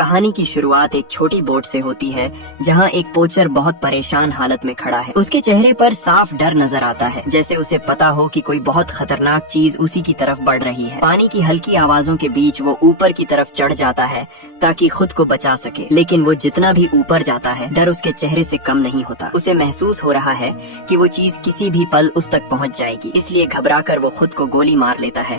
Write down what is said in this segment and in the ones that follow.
कहानी की शुरुआत एक छोटी बोट से होती है जहां एक पोचर बहुत परेशान हालत में खड़ा है। उसके चेहरे पर साफ डर नजर आता है, जैसे उसे पता हो कि कोई बहुत खतरनाक चीज उसी की तरफ बढ़ रही है। पानी की हल्की आवाजों के बीच वो ऊपर की तरफ चढ़ जाता है ताकि खुद को बचा सके, लेकिन वो जितना भी ऊपर जाता है डर उसके चेहरे से कम नहीं होता। उसे महसूस हो रहा है कि वो चीज किसी भी पल उस तक पहुंच जाएगी, इसलिए घबराकर वो खुद को गोली मार लेता है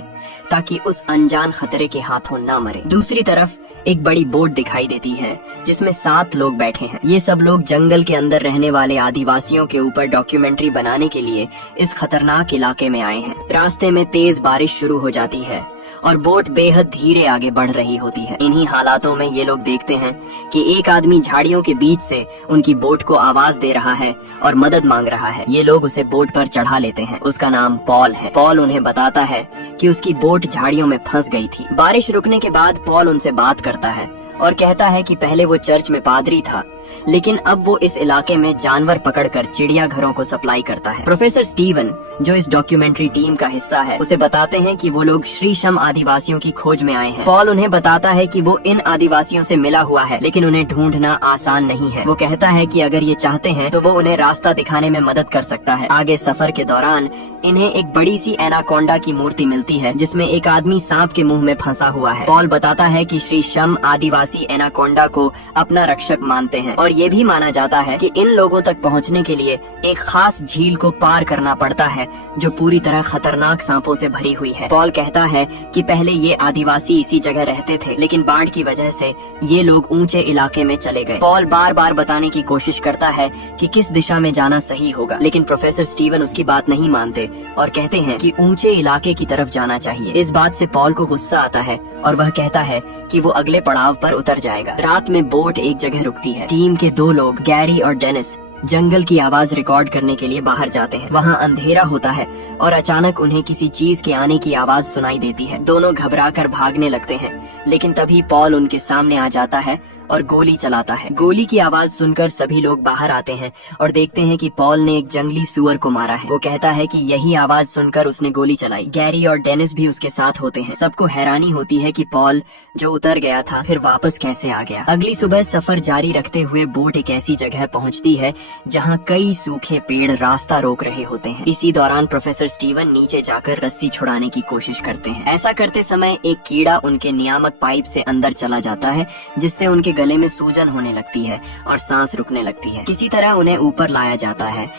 ताकि उस अनजान खतरे के हाथों न मरे। दूसरी तरफ एक बड़ी बोट दिखाई देती है जिसमें 7 लोग बैठे हैं। ये सब लोग जंगल के अंदर रहने वाले आदिवासियों के ऊपर डॉक्यूमेंट्री बनाने के लिए इस खतरनाक इलाके में आए हैं। रास्ते में तेज बारिश शुरू हो जाती है और बोट बेहद धीरे आगे बढ़ रही होती है। इन्हीं हालातों में ये लोग देखते हैं कि एक आदमी झाड़ियों के बीच से उनकी बोट को आवाज दे रहा है और मदद मांग रहा है। ये लोग उसे बोट पर चढ़ा लेते हैं। उसका नाम पॉल है। पॉल उन्हें बताता है कि उसकी बोट झाड़ियों में फंस गई थी। बारिश रुकने के बाद पॉल उनसे बात करता है और कहता है कि पहले वो चर्च में पादरी था, लेकिन अब वो इस इलाके में जानवर पकड़कर चिड़ियाघरों को सप्लाई करता है। प्रोफेसर स्टीवन, जो इस डॉक्यूमेंट्री टीम का हिस्सा है, उसे बताते हैं कि वो लोग श्रीशम आदिवासियों की खोज में आए हैं। पॉल उन्हें बताता है कि वो इन आदिवासियों से मिला हुआ है, लेकिन उन्हें ढूंढना आसान नहीं है। वो कहता है कि अगर ये चाहते हैं तो वो उन्हें रास्ता दिखाने में मदद कर सकता है। आगे सफर के दौरान इन्हें एक बड़ी सी एनाकोंडा की मूर्ति मिलती है जिसमें एक आदमी सांप के मुंह में फंसा हुआ है। पॉल बताता है कि श्रीशम आदिवासी एनाकोंडा को अपना रक्षक मानते हैं और ये भी माना जाता है कि इन लोगों तक पहुंचने के लिए एक खास झील को पार करना पड़ता है जो पूरी तरह खतरनाक सांपों से भरी हुई है। पॉल कहता है कि पहले ये आदिवासी इसी जगह रहते थे, लेकिन बाढ़ की वजह से ये लोग ऊंचे इलाके में चले गए। पॉल बार बार बताने की कोशिश करता है कि किस दिशा में जाना सही होगा, लेकिन प्रोफेसर स्टीवन उसकी बात नहीं मानते और कहते हैं कि ऊंचे इलाके की तरफ जाना चाहिए। इस बात से पॉल को गुस्सा आता है और वह कहता है कि वो अगले पड़ाव पर उतर जाएगा। रात में बोट एक जगह रुकती है। टीम के 2 लोग, गैरी और डेनिस, जंगल की आवाज रिकॉर्ड करने के लिए बाहर जाते हैं। वहाँ अंधेरा होता है और अचानक उन्हें किसी चीज के आने की आवाज सुनाई देती है। दोनों घबराकर भागने लगते हैं, लेकिन तभी पॉल उनके सामने आ जाता है और गोली चलाता है। गोली की आवाज सुनकर सभी लोग बाहर आते हैं और देखते हैं कि पॉल ने एक जंगली सुअर को मारा है। वो कहता है कि यही आवाज सुनकर उसने गोली चलाई। गैरी और डेनिस भी उसके साथ होते हैं। सबको हैरानी होती है कि पॉल, जो उतर गया था, फिर वापस कैसे आ गया। अगली सुबह सफर जारी रखते हुए बोट एक ऐसी जगह पहुंचती है जहां कई सूखे पेड़ रास्ता रोक रहे होते हैं। इसी दौरान प्रोफेसर स्टीवन नीचे जाकर रस्सी छुड़ाने की कोशिश करते हैं। ऐसा करते समय एक कीड़ा उनके नियामक पाइप से अंदर चला जाता है, जिससे उनके गले में सूजन होने लगती है और सांस रुकने लगती है। किसी तरह उन्हें ऊपर लाया जाता है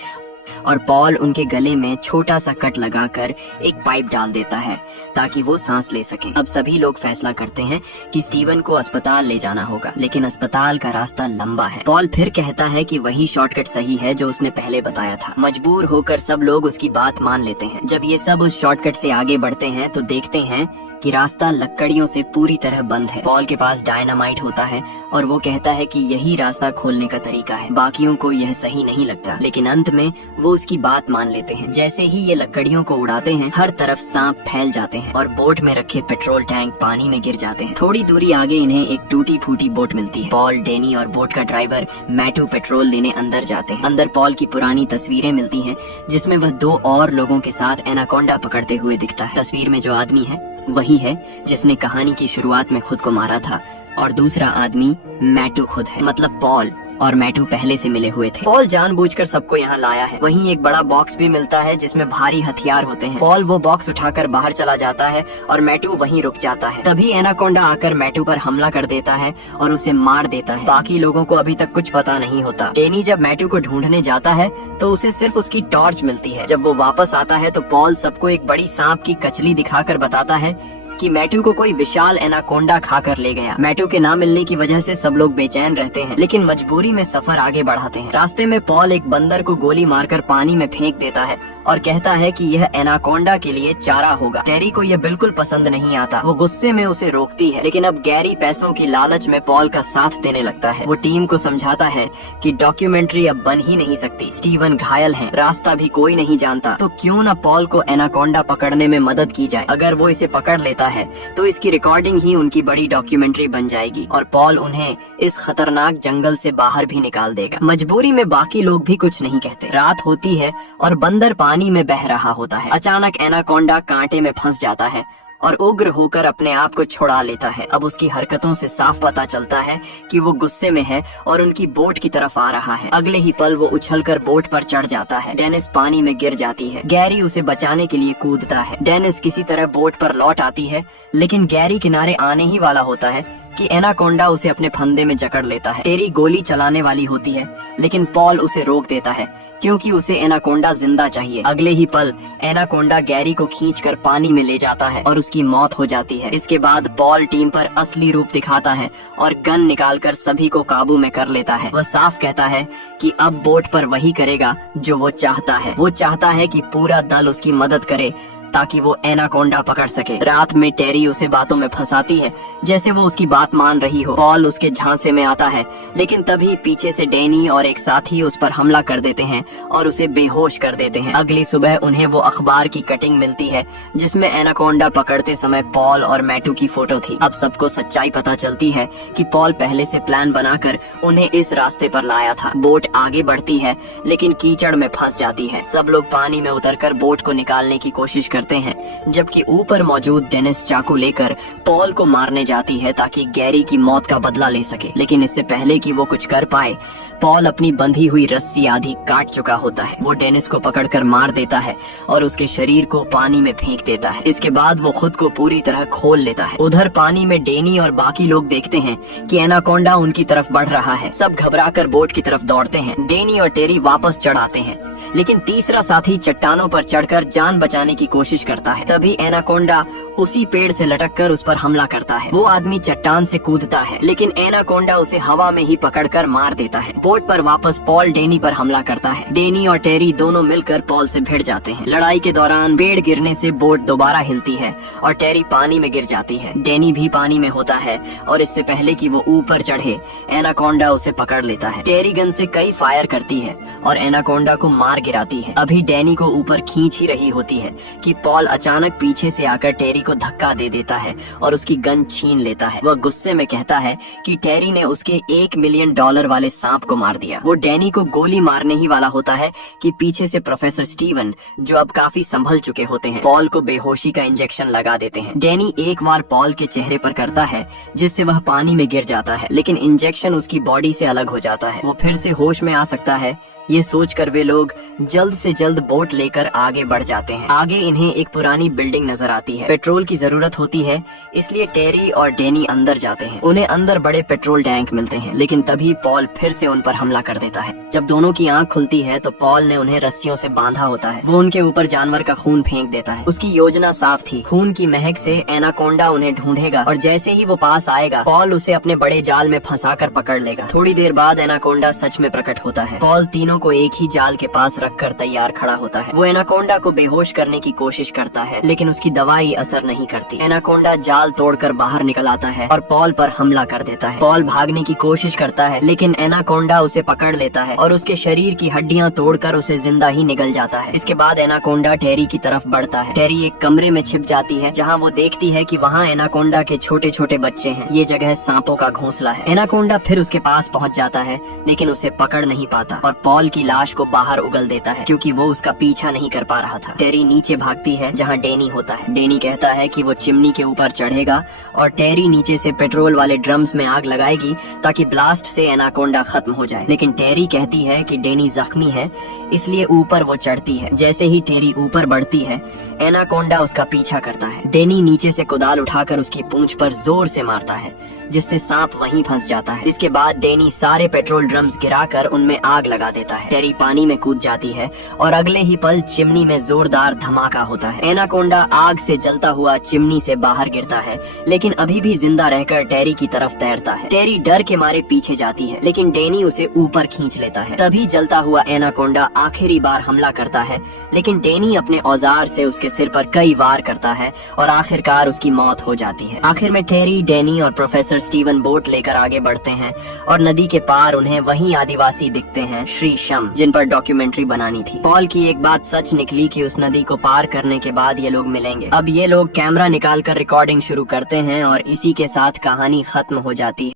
और पॉल उनके गले में छोटा सा कट लगाकर एक पाइप डाल देता है ताकि वो सांस ले सके। अब सभी लोग फैसला करते हैं कि स्टीवन को अस्पताल ले जाना होगा, लेकिन अस्पताल का रास्ता लंबा है। पॉल फिर कहता है कि वही शॉर्टकट सही है जो उसने पहले बताया था। मजबूर होकर सब लोग उसकी बात मान लेते हैं। जब ये सब उस शॉर्टकट से आगे बढ़ते हैं तो देखते हैं कि रास्ता लकड़ियों से पूरी तरह बंद है। पॉल के पास डायनामाइट होता है और वो कहता है कि यही रास्ता खोलने का तरीका है। बाकियों को यह सही नहीं लगता, लेकिन अंत में वो उसकी बात मान लेते हैं। जैसे ही ये लकड़ियों को उड़ाते हैं, हर तरफ सांप फैल जाते हैं और बोट में रखे पेट्रोल टैंक पानी में गिर जाते हैं। थोड़ी दूरी आगे इन्हें एक टूटी फूटी बोट मिलती है। पॉल, डेनी और बोट का ड्राइवर मैटू पेट्रोल लेने अंदर जाते हैं। अंदर पॉल की पुरानी तस्वीरें मिलती हैं जिसमें वह 2 और लोगों के साथ एनाकोंडा पकड़ते हुए दिखता है। तस्वीर में जो आदमी है वही है जिसने कहानी की शुरुआत में खुद को मारा था और दूसरा आदमी मैटू खुद है। मतलब पॉल और मैटू पहले से मिले हुए थे। पॉल जानबूझकर सबको यहाँ लाया है। वहीं एक बड़ा बॉक्स भी मिलता है जिसमें भारी हथियार होते हैं। पॉल वो बॉक्स उठाकर बाहर चला जाता है और मैटू वहीं रुक जाता है। तभी एनाकोंडा आकर मैटू पर हमला कर देता है और उसे मार देता है। बाकी लोगों को अभी तक कुछ पता नहीं होता। डेनी जब मैटू को ढूंढने जाता है तो उसे सिर्फ उसकी टॉर्च मिलती है। जब वो वापस आता है तो पॉल सबको एक बड़ी सांप की कचली दिखाकर बताता है कि मैटू को कोई विशाल एनाकोंडा खाकर ले गया। मैटू के ना मिलने की वजह से सब लोग बेचैन रहते हैं, लेकिन मजबूरी में सफर आगे बढ़ाते हैं। रास्ते में पॉल एक बंदर को गोली मारकर पानी में फेंक देता है और कहता है कि यह एनाकोंडा के लिए चारा होगा। टेरी को यह बिल्कुल पसंद नहीं आता। वो गुस्से में उसे रोकती है, लेकिन अब गैरी पैसों की लालच में पॉल का साथ देने लगता है। वो टीम को समझाता है कि डॉक्यूमेंट्री अब बन ही नहीं सकती। स्टीवन घायल है, रास्ता भी कोई नहीं जानता, तो क्यों न पॉल को एनाकोंडा पकड़ने में मदद की जाए। अगर वो इसे पकड़ लेता है तो इसकी रिकॉर्डिंग ही उनकी बड़ी डॉक्यूमेंट्री बन जाएगी और पॉल उन्हें इस खतरनाक जंगल से बाहर भी निकाल देगा। मजबूरी में बाकी लोग भी कुछ नहीं कहते। रात होती है और बंदर पानी में बह रहा होता है। अचानक एनाकोंडा कांटे में फंस जाता है और उग्र होकर अपने आप को छुड़ा लेता है। अब उसकी हरकतों से साफ पता चलता है कि वो गुस्से में है और उनकी बोट की तरफ आ रहा है। अगले ही पल वो उछलकर बोट पर चढ़ जाता है। डेनिस पानी में गिर जाती है। गैरी उसे बचाने के लिए कूदता है। डेनिस किसी तरह बोट पर लौट आती है, लेकिन गैरी किनारे आने ही वाला होता है कि एनाकोंडा उसे अपने फंदे में जकड़ लेता है। टेरी गोली चलाने वाली होती है, लेकिन पॉल उसे रोक देता है क्योंकि उसे एनाकोंडा जिंदा चाहिए। अगले ही पल एनाकोंडा गैरी को खींचकर पानी में ले जाता है और उसकी मौत हो जाती है। इसके बाद पॉल टीम पर असली रूप दिखाता है और गन निकालकर सभी को काबू में कर लेता है। वह साफ कहता है कि अब बोट पर वही करेगा जो वो चाहता है। वो चाहता है कि पूरा दल उसकी मदद करे ताकि वो एनाकोंडा पकड़ सके। रात में टेरी उसे बातों में फंसाती है जैसे वो उसकी बात मान रही हो। पॉल उसके झांसे में आता है, लेकिन तभी पीछे से डैनी और एक साथी उस पर हमला कर देते हैं और उसे बेहोश कर देते हैं। अगली सुबह उन्हें वो अखबार की कटिंग मिलती है जिसमें एनाकोंडा पकड़ते समय पॉल और मैटू की फोटो थी। अब सबको सच्चाई पता चलती है कि पॉल पहले से प्लान बनाकर उन्हें इस रास्ते पर लाया था। बोट आगे बढ़ती है, लेकिन कीचड़ में फंस जाती है। सब लोग पानी में उतरकर बोट को निकालने की कोशिश करते हैं, जबकि ऊपर मौजूद डेनिस चाकू लेकर पॉल को मारने जाती है ताकि गैरी की मौत का बदला ले सके। लेकिन इससे पहले कि वो कुछ कर पाए, पॉल अपनी बंधी हुई रस्सी आधी काट चुका होता है। वो डेनिस को पकड़कर मार देता है और उसके शरीर को पानी में फेंक देता है। इसके बाद वो खुद को पूरी तरह खोल लेता है। उधर पानी में डेनी और बाकी लोग देखते हैं कि एनाकोंडा उनकी तरफ बढ़ रहा है। सब घबराकर बोट की तरफ दौड़ते हैं। डेनी और टेरी वापस चढ़ आते हैं, लेकिन तीसरा साथी चट्टानों पर चढ़कर जान बचाने की कोशिश करता है। तभी एनाकोंडा उसी पेड़ से लटककर उस पर हमला करता है। वो आदमी चट्टान से कूदता है, लेकिन एनाकोंडा उसे हवा में ही पकड़कर मार देता है। बोट पर वापस पॉल डेनी पर हमला करता है। डेनी और टेरी दोनों मिलकर पॉल से भिड़ जाते हैं। लड़ाई के दौरान पेड़ गिरने से बोट दोबारा हिलती है और टेरी पानी में गिर जाती है। डेनी भी पानी में होता है और इससे पहले कि वो ऊपर चढ़े, एनाकोंडा उसे पकड़ लेता है। टेरी गन से कई फायर करती है और एनाकोंडा को मार गिराती है। अभी डेनी को ऊपर खींच ही रही होती है कि पॉल अचानक पीछे से आकर टेरी को धक्का दे देता है और उसकी गन छीन लेता है। वह गुस्से में कहता है कि टेरी ने उसके $1 मिलियन वाले सांप को मार दिया। वो डेनी को गोली मारने ही वाला होता है कि पीछे से प्रोफेसर स्टीवन, जो अब काफी संभल चुके होते हैं, पॉल को बेहोशी का इंजेक्शन लगा देते हैं। डेनी एक बार पॉल के चेहरे पर करता है जिससे वह पानी में गिर जाता है, लेकिन इंजेक्शन उसकी बॉडी से अलग हो जाता है। वो फिर से होश में आ सकता है। ये सोचकर वे लोग जल्द से जल्द बोट लेकर आगे बढ़ जाते हैं। आगे इन्हें एक पुरानी बिल्डिंग नजर आती है। पेट्रोल की जरूरत होती है, इसलिए टेरी और डेनी अंदर जाते हैं। उन्हें अंदर बड़े पेट्रोल टैंक मिलते हैं, लेकिन तभी पॉल फिर से उन पर हमला कर देता है। जब दोनों की आंख खुलती है तो पॉल ने उन्हें रस्सियों से बांधा होता है। वो उनके ऊपर जानवर का खून फेंक देता है। उसकी योजना साफ थी। खून की महक से एनाकोंडा उन्हें ढूंढेगा और जैसे ही वो पास आएगा, पॉल उसे अपने बड़े जाल में फंसाकर पकड़ लेगा। थोड़ी देर बाद एनाकोंडा सच में प्रकट होता है। पॉल तीनों को एक ही जाल के पास रखकर तैयार खड़ा होता है। वो एनाकोंडा को बेहोश करने की कोशिश करता है, लेकिन उसकी दवाई असर नहीं करती। एनाकोंडा जाल तोड़कर बाहर निकल आता है और पॉल पर हमला कर देता है। पॉल भागने की कोशिश करता है, लेकिन एनाकोंडा उसे पकड़ लेता है और उसके शरीर की हड्डियां तोड़कर उसे जिंदा ही निगल जाता है। इसके बाद एनाकोंडा टेरी की तरफ बढ़ता है। टेरी एक कमरे में छिप जाती है, जहाँ वो देखती है कि वहाँ एनाकोंडा के छोटे छोटे बच्चे हैं। ये जगह सांपों का घोंसला है। एनाकोंडा फिर उसके पास पहुँच जाता है, लेकिन उसे पकड़ नहीं पाता और पॉल की लाश को बाहर उगल देता है क्योंकि वो उसका पीछा नहीं कर पा रहा था। टेरी नीचे भागती है जहाँ डेनी होता है। डेनी कहता है कि वो चिमनी के ऊपर चढ़ेगा और टेरी नीचे से पेट्रोल वाले ड्रम्स में आग लगाएगी ताकि ब्लास्ट से एनाकोंडा खत्म हो जाए। लेकिन टेरी कहती है कि डेनी जख्मी है, इसलिए ऊपर वो चढ़ती है। जैसे ही टेरी ऊपर बढ़ती है, एनाकोंडा उसका पीछा करता है। डेनी नीचे से कुदाल उठाकर उसकी पूंछ पर जोर से मारता है, जिससे सांप वहीं फंस जाता है। इसके बाद डेनी सारे पेट्रोल ड्रम्स गिराकर उनमें आग लगा देता है। टेरी पानी में कूद जाती है और अगले ही पल चिमनी में जोरदार धमाका होता है। एनाकोंडा आग से जलता हुआ चिमनी से बाहर गिरता है, लेकिन अभी भी जिंदा रहकर टेरी की तरफ तैरता है। टेरी डर के मारे पीछे जाती है, लेकिन डेनी उसे ऊपर खींच लेता है। तभी जलता हुआ एनाकोंडा आखिरी बार हमला करता है, लेकिन डेनी अपने औजार से उसके सिर पर कई वार करता है और आखिरकार उसकी मौत हो जाती है। आखिर में टेरी, डेनी और प्रोफेसर स्टीवन बोट लेकर आगे बढ़ते हैं और नदी के पार उन्हें वही आदिवासी दिखते हैं, श्री शम, जिन पर डॉक्यूमेंट्री बनानी थी। पॉल की एक बात सच निकली कि उस नदी को पार करने के बाद ये लोग मिलेंगे। अब ये लोग कैमरा निकालकर रिकॉर्डिंग शुरू करते हैं और इसी के साथ कहानी खत्म हो जाती है।